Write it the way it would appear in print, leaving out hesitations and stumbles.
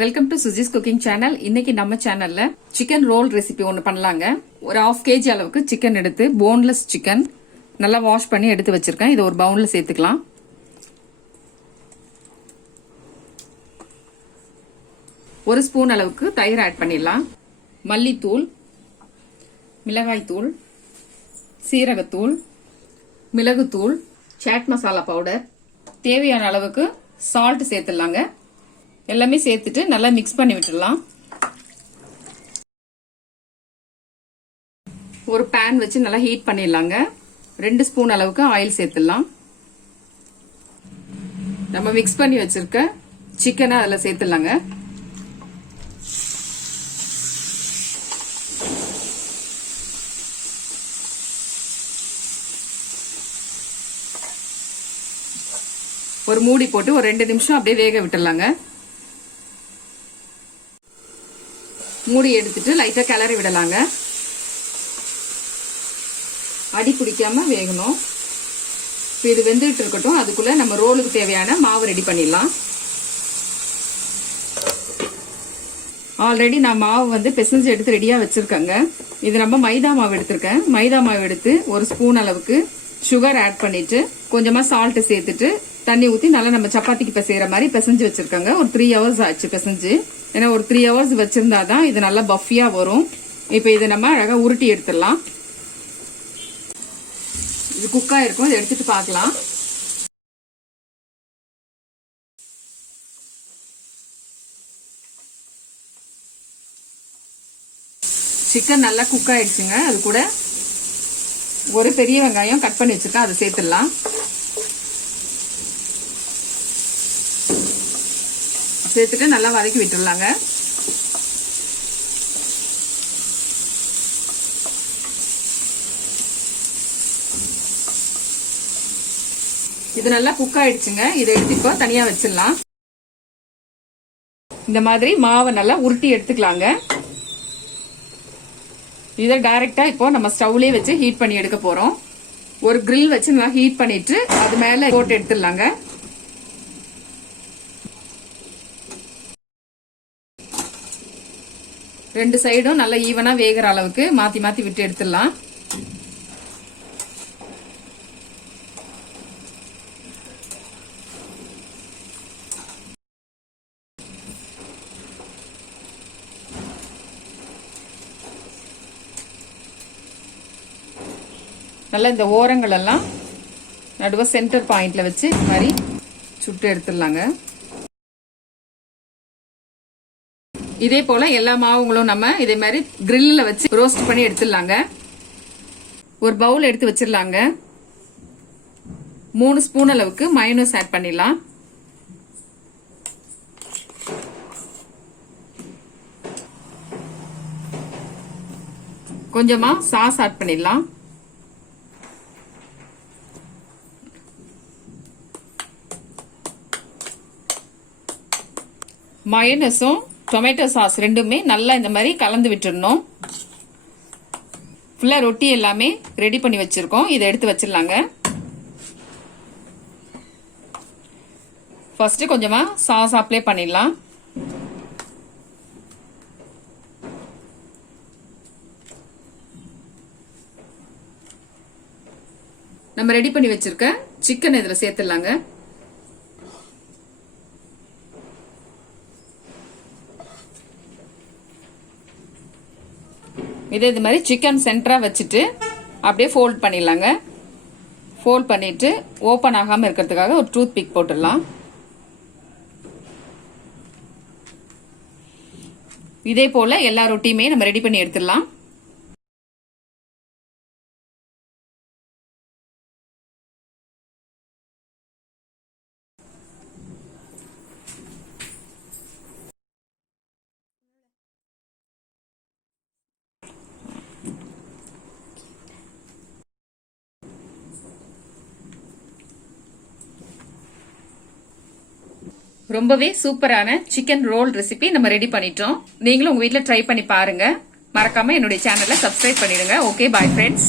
Welcome to Suji's cooking channel. இன்னைக்கு நம்ம சேனல்ல சிக்கன் ரோல் ரெசிபி ஒன்று பண்ணலாங்க. ஒரு 1/2 kg அளவுக்கு சிக்கன் எடுத்து போன்லெஸ் சிக்கன் நல்லா வாஷ் பண்ணி எடுத்து வச்சிருக்கேன். இதை ஒரு பவுல்ல சேர்த்துக்கலாம். ஒரு ஸ்பூன் அளவுக்கு தயிர் ஆட் பண்ணிடலாம். மல்லித்தூள், மிளகாய்த்தூள், சீரகத்தூள், மிளகுத்தூள், சாட் மசாலா பவுடர், தேவையான அளவுக்கு சால்ட் சேர்த்துடலாங்க. எல்லாமே சேர்த்துட்டு நல்லா மிக்ஸ் பண்ணி விட்டுடலாம். ஒரு பேன் வச்சு நல்லா ஹீட் பண்ணிடலாங்க. 2 ஸ்பூன் அளவுக்கு ஆயில் சேர்த்துடலாம். நம்ம மிக்ஸ் பண்ணி வச்சிருக்க சிக்கனை அதில் சேர்த்துடலாங்க. ஒரு மூடி போட்டு ஒரு 2 நிமிஷம் அப்படியே வேக விட்டுடலாங்க. மூடி எடுத்துட்டு லைட்டா கிளறி விடலாங்க. அடி பிடிக்காம வேகணும். இது வெந்துட்டு இருக்கட்டும். அதுக்குள்ள நம்ம ரோலுக்கு தேவையான மாவு ரெடி பண்ணிடலாம். ஆல்ரெடி நான் மாவு பிசைஞ்சு எடுத்து ரெடியா வச்சிருக்கேங்க. இது நம்ம மைதா மாவு எடுத்திருக்கேன். மைதா மாவு எடுத்து ஒரு ஸ்பூன் அளவுக்கு சுகர் ஆட் பண்ணிட்டு கொஞ்சமா சால்ட் சேர்த்துட்டு தண்ணி ஊத்தி நல்லா நம்ம சப்பாத்திக்கு பிசைற மாதிரி பிசைஞ்சு வச்சிருக்காங்க. ஒரு 3 hours ஆச்சு பிசைஞ்சு. ஏன்னா ஒரு 3 hours வச்சிருந்தாதான் இது நல்லா பஃபியா வரும். இப்ப இதை நம்ம அழகா உருட்டி எடுத்துடலாம். இது குக்கா இருக்கும். இதை எடுத்துட்டு பார்க்கலாம். சிக்கன் நல்லா குக் ஆயிடுச்சுங்க. அது கூட ஒரு பெரிய வெங்காயம் கட் பண்ணி வச்சிருக்கேன். அதை சேர்த்துடலாம். சேர்த்துட்டு நல்லா வதக்கி விட்டுடலாங்க. இது நல்லா குக் ஆயிடுச்சுங்க. இதை எடுத்து இப்போ தனியா வச்சிடலாம். இந்த மாதிரி மாவை நல்லா உருட்டி எடுத்துக்கலாங்க. இதை டைரக்டா இப்போ நம்ம ஸ்டவ்லயே வச்சு ஹீட் பண்ணி எடுக்க போறோம். ஒரு கிரில் வச்சு நல்லா ஹீட் பண்ணிட்டு அது மேல போட்டு எடுத்துடலாங்க. ரெண்டு சைடும் நல்லா ஈவனா வேகிற அளவுக்கு மாத்தி மாத்தி விட்டு எடுத்துடலாம். நல்லா இந்த ஓரங்கள் எல்லாம் நடுவ சென்டர் பாயிண்ட்ல வச்சு இந்த மாதிரி சுட்டு எடுத்துடலாங்க. இதே போல எல்லா மாவுங்களும் நம்ம இதே மாதிரி கிரில்ல வச்சு ரோஸ்ட் பண்ணி எடுத்துடலாங்க. ஒரு பவுல் எடுத்து வச்சிடலாங்க. 3 ஸ்பூன் அளவுக்கு மயோனைஸ் ஆட் பண்ணிடலாம். கொஞ்சமா சாஸ் ஆட் பண்ணிடலாம். மயோனைஸும் டொமேட்டோ சாஸ் ரெண்டுமே நல்லா இந்த மாதிரி கலந்து விட்டுறணும். ஃபுல்லா ரொட்டி எல்லாமே ரெடி பண்ணி வச்சிருக்கோம். இதை எடுத்து வச்சிடலாங்க. ஃபர்ஸ்ட் கொஞ்சமா சாஸ் அப்ளை பண்ணிடலாம். நம்ம ரெடி பண்ணி வச்சிருக்க சிக்கன் இதுல சேர்த்துடலாங்க. இதே இது மாதிரி சிக்கன் சென்டரா வச்சுட்டு அப்படியே ஃபோல்ட் பண்ணிடலாங்க. ஃபோல்ட் பண்ணிட்டு ஓப்பன் ஆகாம இருக்கிறதுக்காக ஒரு டூத் பிக் போட்டுடலாம். இதே போல எல்லா ரொட்டியுமே நம்ம ரெடி பண்ணி எடுத்துடலாம். ரொம்பவே சூப்பரான சிக்கன் ரோல் ரெசிபி நம்ம ரெடி பண்ணிட்டோம். நீங்களும் உங்க வீட்ல ட்ரை பண்ணி பாருங்க. மறக்காம என்னுடைய சேனலை சப்ஸ்கிரைப் பண்ணிடுங்க. Okay, bye friends.